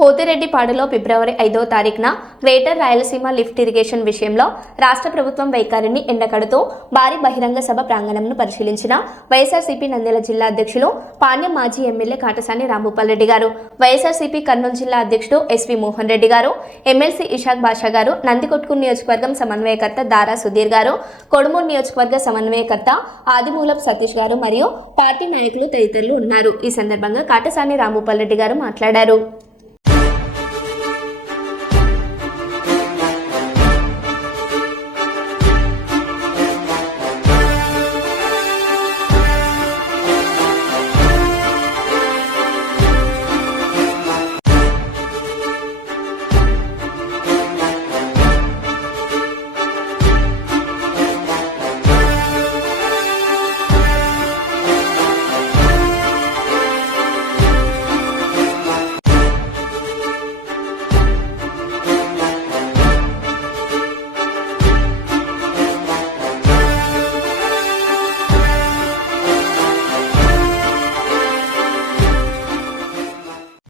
పోతిరెడ్డిపాడులో ఫిబ్రవరి 5వ తారీఖున greater Rayalaseema lift irrigation విషయంలో రాష్ట్ర ప్రభుత్వం వైఖరిని ఎండకడుతూ భారీ బహిరంగ సభ ప్రాంగణంను పరిశీలించిన వైఎస్ఆర్సీపీ నంద్యాల జిల్లా అధ్యక్షులు పాణ్యం మాజీ ఎమ్మెల్యే కాటసాని రాంభూపాల్ రెడ్డి గారు, వైఎస్ఆర్సీపీ కర్నూలు జిల్లా అధ్యక్షుడు ఎస్వి మోహన్ రెడ్డి గారు, ఎమ్మెల్సీ ఇషాక్ బాషా గారు, నందికొట్కూరు నియోజకవర్గం సమన్వయకర్త దారా సుధీర్ గారు, కొడుమూరు నియోజకవర్గ సమన్వయకర్త ఆదిమూలపు సతీష్ గారు మరియు పార్టీ నాయకులు తదితరులు ఉన్నారు. ఈ సందర్భంగా కాటసాని రాంభూపాల్ రెడ్డి గారు మాట్లాడారు.